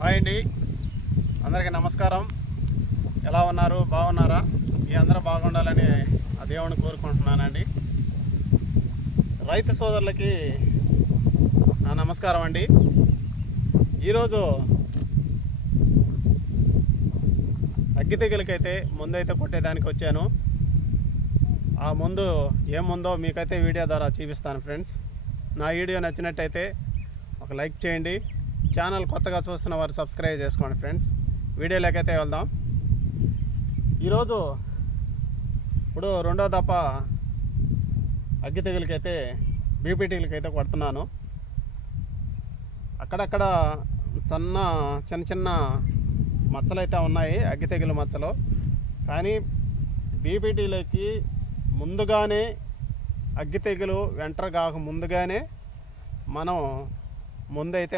Hi అండి, అందరికీ నమస్కారం. ఎలా ఉన్నారు? బాగున్నారా? మీ అందరూ బాగుండాలని ఆ దేవుని కోరుకుంటున్నానండి. రైతు సోదరులకి నా నమస్కారం అండి. ఈరోజు అగ్గి తెగులకైతే ముందైతే కొట్టేదానికి వచ్చాను. ఆ ముందు ఏముందో మీకైతే వీడియో ద్వారా చూపిస్తాను ఫ్రెండ్స్. నా వీడియో నచ్చినట్టయితే ఒక లైక్ చేయండి. ఛానల్ కొత్తగా చూస్తున్న వారు సబ్స్క్రైబ్ చేసుకోండి ఫ్రెండ్స్. వీడియోలోకైతే వెళ్దాం. ఈరోజు ఇప్పుడు రెండో దఫ అగ్గి తెగులకైతే బీపీటీలకైతే కొడుతున్నాను. అక్కడక్కడ చిన్న చిన్న మచ్చలు అయితే ఉన్నాయి, అగ్గి తెగులు మచ్చలు. కానీ బీపీటీలకి ముందుగానే అగ్గి తెగులు ఎంటర్ కాక ముందుగానే మనం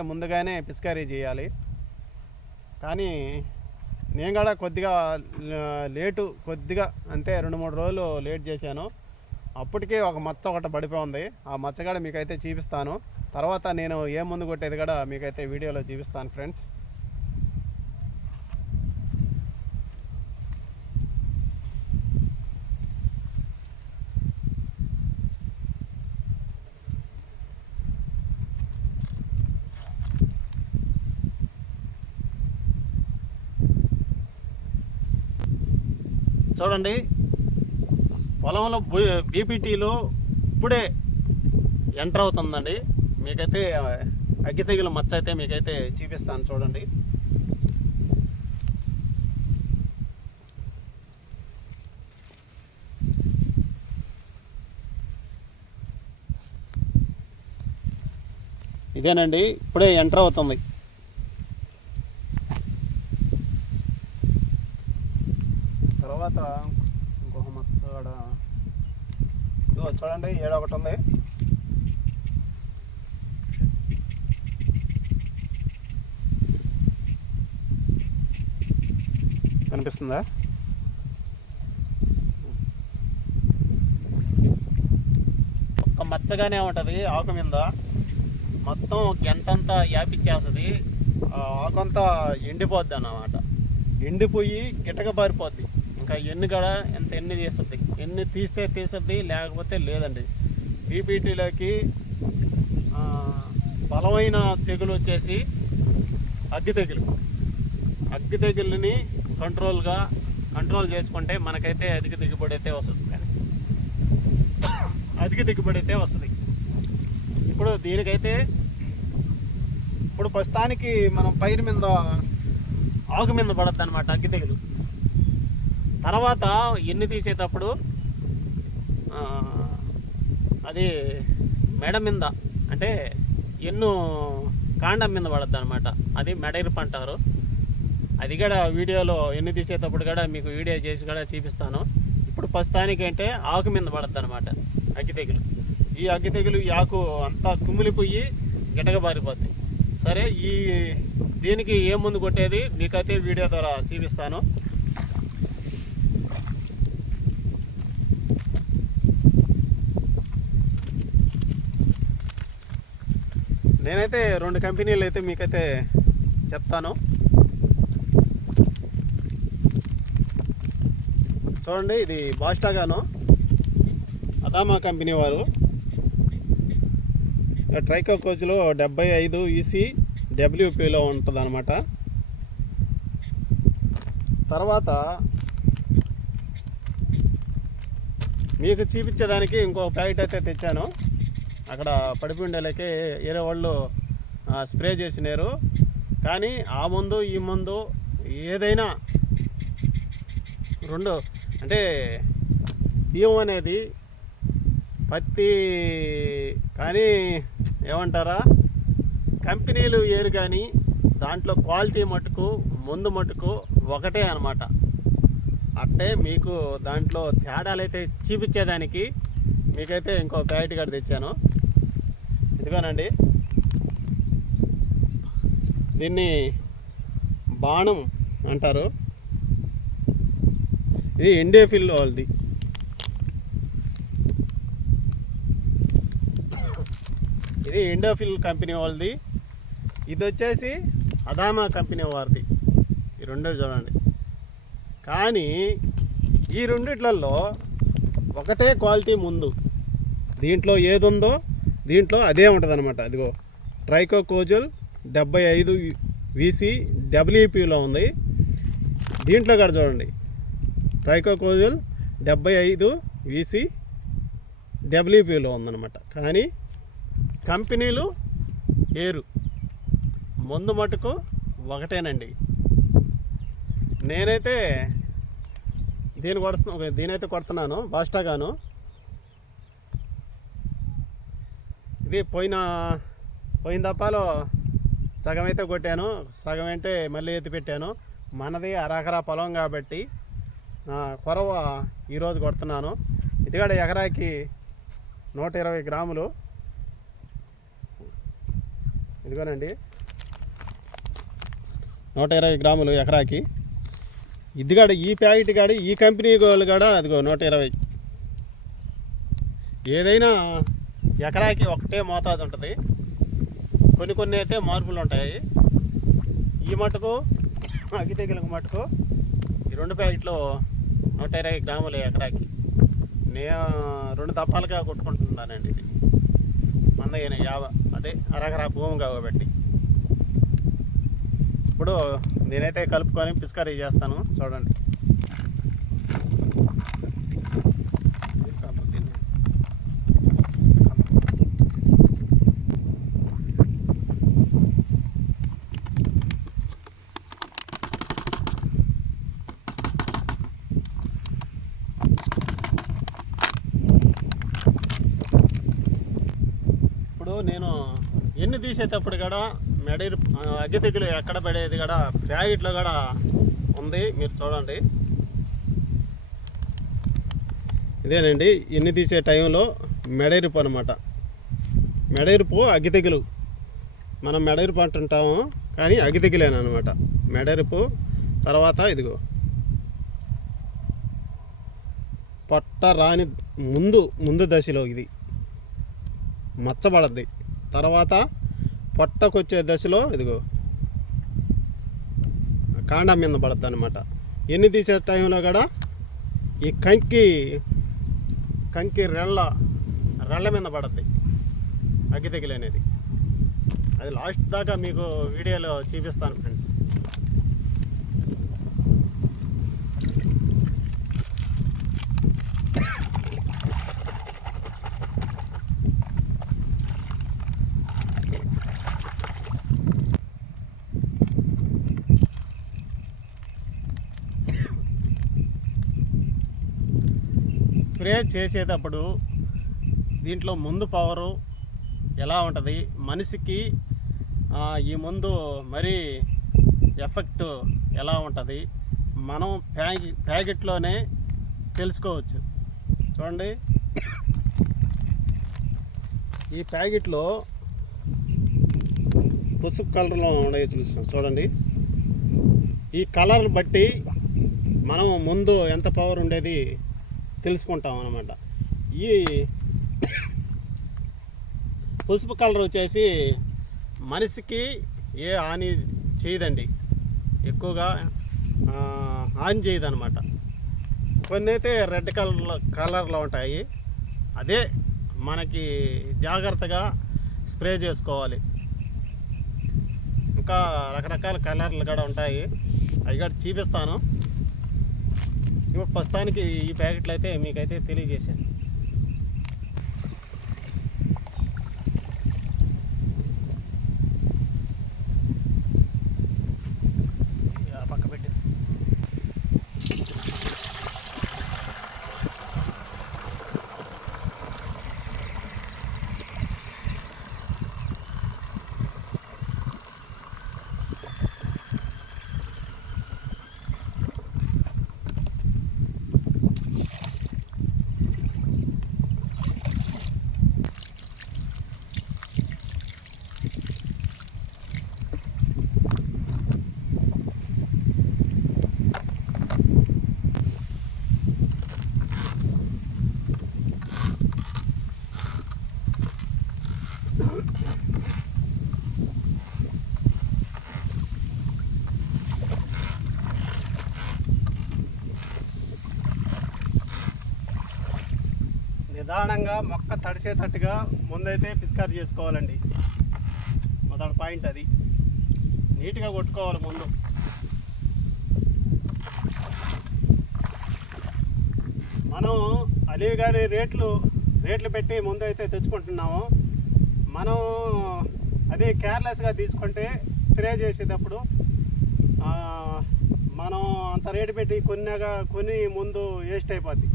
ముందుగానే పిచికారీ చేయాలి. కానీ నేను కూడా కొద్దిగా అంతే 2-3 రోజులు లేట్ చేశాను. అప్పటికే ఒక మచ్చ ఒకటి పడిపోయింది. ఆ మచ్చ కూడా మీకైతే చూపిస్తాను. తర్వాత నేను ఏ ముందు కొట్టేది కూడా మీకైతే వీడియోలో చూపిస్తాను ఫ్రెండ్స్. చూడండి, పొలంలో బీపీటీలో ఇప్పుడే ఎంటర్ అవుతుందండి. మీకైతే అగ్గి తెగులు మచ్చ అయితే మీకైతే చూపిస్తాను చూడండి. ఇదేనండి, ఇప్పుడే ఎంటర్ అవుతుంది. తర్వాత ఇంకొక మచ్చ చూడండి, ఒకటి ఉంది. కనిపిస్తుందా? ఒక్క మచ్చగానే ఉంటుంది ఆకు మీద. మొత్తం గంటంతా యాపిచ్చేస్తుంది. ఆకంతా ఎండిపోద్ది అన్నమాట. ఎండిపోయి గిటక పారిపోద్ది. ఇంకా ఎన్ని కూడా ఎన్ని తీస్తుంది, ఎన్ని తీస్తే తీస్తుంది, లేకపోతే లేదండి. బీపీటీలోకి బలమైన తెగులు వచ్చేసి అగ్గి తెగులుని కంట్రోల్ చేసుకుంటే మనకైతే అధిక దిగుబడి అయితే వస్తుంది ఫ్రెండ్స్. అధిక దిగుబడి అయితే వస్తుంది. ఇప్పుడు దీనికైతే ప్రస్తుతానికి మనం పైరు మీద ఆకు మీద పడద్దు అనమాట అగ్గి తెగులు. తర్వాత ఎన్ని తీసేటప్పుడు అది మెడ మీద, అంటే ఎన్ను కాండం మీద పడద్దు అనమాట. అది మెడైరుపు అంటారు. అది కూడా వీడియోలో ఎన్ని తీసేటప్పుడు కూడా మీకు వీడియో చేసి కూడా చూపిస్తాను. ఇప్పుడు ప్రస్తుతానికి అంటే ఆకు మీద పడద్దు అనమాట అగ్గి తెగులు. ఈ అగ్గి తెగులు ఈ ఆకు అంతా కుమిలిపోయి గిటక పారిపోద్ది. సరే, దీనికి ఏ ముందు కొట్టేది మీకైతే వీడియో ద్వారా చూపిస్తాను. నేనైతే 2 కంపెనీలు అయితే మీకైతే చెప్తాను. చూడండి, ఇది బాస్టాగాను అదామా కంపెనీ వారు ట్రైకో కోచ్లో 75 EC WPలో ఉంటుంది అనమాట. తర్వాత మీకు చూపించేదానికి ఇంకో ప్యాకెట్ అయితే తెచ్చాను. అక్కడ పడిపోయిండేలకి వేరే వాళ్ళు స్ప్రే చేసినారు. కానీ ఆ మందు ఈ మందు ఏదైనా రెండు, అంటే బియ్యం అనేది పత్తి కానీ ఏమంటారా, కంపెనీలు ఏరు కానీ దాంట్లో క్వాలిటీ మటుకు మందు మటుకు ఒకటే అనమాట. అట్టే మీకు దాంట్లో తేడాలు అయితే చూపించేదానికి మీకైతే ఇంకో ప్యాకెట్ కూడా తెచ్చాను. ఇదిగోనండి, దీన్ని బాణం అంటారు. ఇది ఎండోఫిల్ వాళ్ళది. ఇది ఎండోఫిల్ కంపెనీ వాళ్ళది. ఇది వచ్చేసి అదామా కంపెనీ వారిది. ఈ రెండు చూడండి. కానీ ఈ రెండిట్లలో ఒకటే క్వాలిటీ ముందు. దీంట్లో ఏది ఉందో దీంట్లో అదే ఉంటుంది అనమాట. అదిగో ట్రైకోకోజల్ 75 VC WEPలో ఉంది. దీంట్లో కూడా చూడండి ట్రైకోకోజల్ 75 VC WEPలో ఉందన్నమాట. కానీ కంపెనీలు ఏరు, ముందు మటుకు ఒకటేనండి. నేనైతే దీనైతే కొడుతున్నాను బాస్టాగాను. ఇది పోయిన దప్పాలో సగం అయితే కొట్టాను, సగం అంటే మళ్ళీ ఎత్తి పెట్టాను. మనది అరకరా పొలం కాబట్టి కొరవ ఈరోజు కొడుతున్నాను. ఇది కూడా ఎకరాకి 120 గ్రాములు. ఇదిగోనండి 120 గ్రాములు ఎకరాకి. ఇది కూడా ఈ ప్యాకెట్ కాడి ఈ కంపెనీ గోళ్ళు కూడా అదిగో 120. ఏదైనా ఎకరాకి ఒకటే మోతాదు ఉంటుంది. కొన్ని అయితే మార్పులు ఉంటాయి. ఈ మటుకు అగ్గి తెగులకు మటుకు ఈ 2 ప్యాకెట్లు 120 గ్రాములు ఎకరాకి. నేను 2 దప్పాలుగా కొట్టుకుంటున్నానండి. ఇది మందైన అదే అరకరా భూమి కాబట్టి. ఇప్పుడు నేనైతే కలుపుకొని పిస్కరీ చేస్తాను చూడండి. ఇప్పుడు నేను ఎన్ని తీసేటప్పుడు కూడా మెడీరు అగ్గి తెగులు ఎక్కడ పడేది కూడా ప్యాకెట్లో కూడా ఉంది, మీరు చూడండి. ఇదేనండి ఎన్ని తీసే టైంలో మెడైరుపు అనమాట. మెడైరుపు అగ్గి తెగులు. మనం మెడైరుపు అంటుంటాము కానీ అగ్గి తెగులేనమాట మెడైరుపు. తర్వాత ఇదిగో పొట్ట రాని ముందు దశలో ఇది మచ్చబడద్ది. తర్వాత పొట్టకొచ్చే దశలో ఇదిగో కాండం మీద పడుతుంది అనమాట. ఎన్ని తీసే టైంలో కూడా ఈ కంకి రెళ్ళ మీద పడుద్ది అగ్గి తెగులు అనేది. అది లాస్ట్ దాకా మీకు వీడియోలో చూపిస్తాను ఫ్రెండ్స్. స్ప్రే చేసేటప్పుడు దీంట్లో ముందు పవరు ఎలా ఉంటుంది, మనిషికి ఈ ముందు మరీ ఎఫెక్ట్ ఎలా ఉంటుంది మనం ప్యాకెట్లోనే తెలుసుకోవచ్చు. చూడండి ఈ ప్యాకెట్లో పసుపు కలర్లో ఉండే చూడండి. ఈ కలర్ బట్టి మనం ముందు ఎంత పవర్ ఉండేది తెలుసుకుంటాం అన్నమాట. ఈ పసుపు కలర్ వచ్చేసి మనిషికి ఏ హాని చేయదండి, ఎక్కువగా హాని చేయదు అనమాట. కొన్ని అయితే రెడ్ కలర్లో ఉంటాయి. అదే మనకి జాగ్రత్తగా స్ప్రే చేసుకోవాలి. ఇంకా రకరకాల కలర్లు కూడా ఉంటాయి, అవి కూడా చూపిస్తాను. ఇప్పుడు ప్రస్తుతానికి ఈ ప్యాకెట్లు అయితే మీకైతే తెలియజేశాను. పక్క పెట్టి నిదానంగా మొక్క తడిచేటట్టుగా ముందైతే పిస్కారీ చేసుకోవాలండి. మొదటి పాయింట్ అది. నీట్గా కొట్టుకోవాలి ముందు. మనం అలీవ్ గారి రేట్లు పెట్టి ముందు అయితే తెచ్చుకుంటున్నాము. మనం అదే కేర్లెస్గా తీసుకుంటే స్ప్రే చేసేటప్పుడు మనం అంత రేటు పెట్టి కొని ముందు వేస్ట్ అయిపోద్ది.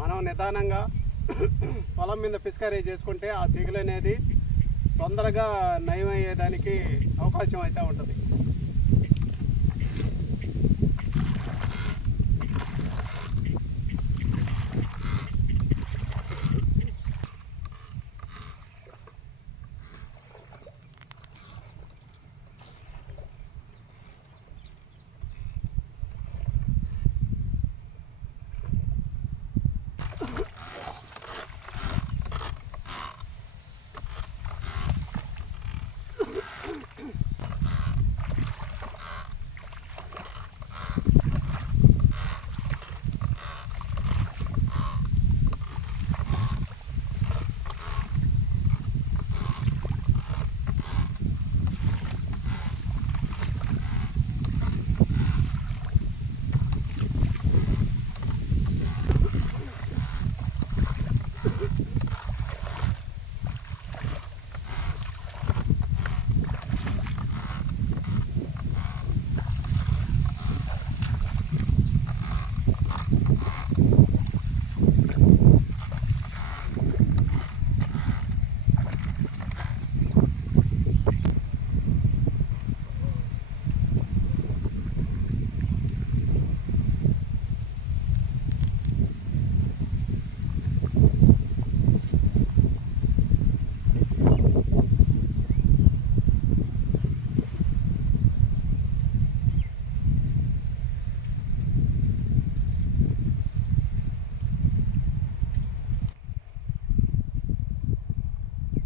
మనం నిదానంగా పొలం మీద పిస్కారీ చేసుకుంటే ఆ తెగులు అనేది తొందరగా నయమయ్యేదానికి అవకాశం అయితే ఉంటుంది.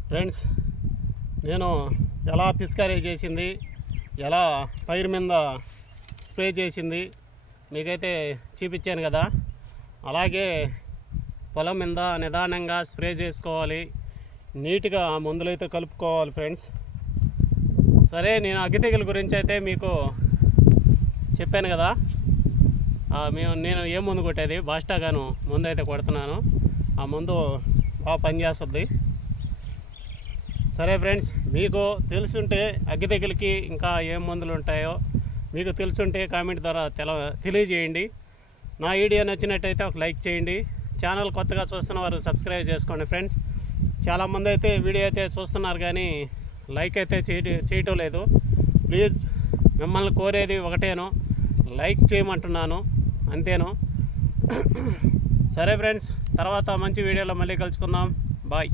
ఫ్రెండ్స్, నేను ఎలా పిస్కారీ చేసింది, ఎలా పైరు మీద స్ప్రే చేసింది మీకైతే చూపించాను కదా. అలాగే పొలం మీద నిదానంగా స్ప్రే చేసుకోవాలి, నీట్గా మందులైతే కలుపుకోవాలి ఫ్రెండ్స్. సరే, నేను అగ్గి తెగులు గురించి అయితే మీకు చెప్పాను కదా. నేను ఏ మందు కొట్టేది బాస్టాగాను మందు అయితే కొడుతున్నాను. ఆ మందు బాగా పనిచేస్తుంది. సరే ఫ్రెండ్స్, మీకు తెలుసుంటే అగ్గి తెగులుకి ఇంకా ఏం మందులు ఉంటాయో మీకు తెలుసుంటే కామెంట్ ద్వారా తెలియజేయండి. నా వీడియో నచ్చినట్టయితే ఒక లైక్ చేయండి. ఛానల్ కొత్తగా చూస్తున్న వారు సబ్స్క్రైబ్ చేసుకోండి ఫ్రెండ్స్. చాలామంది అయితే వీడియో అయితే చూస్తున్నారు కానీ లైక్ అయితే చేయటం లేదు. ప్లీజ్, మిమ్మల్ని కోరేది ఒకటేను, లైక్ చేయమంటున్నాను, అంతేను. సరే ఫ్రెండ్స్, తర్వాత మంచి వీడియోలో మళ్ళీ కలుసుకుందాం. బాయ్.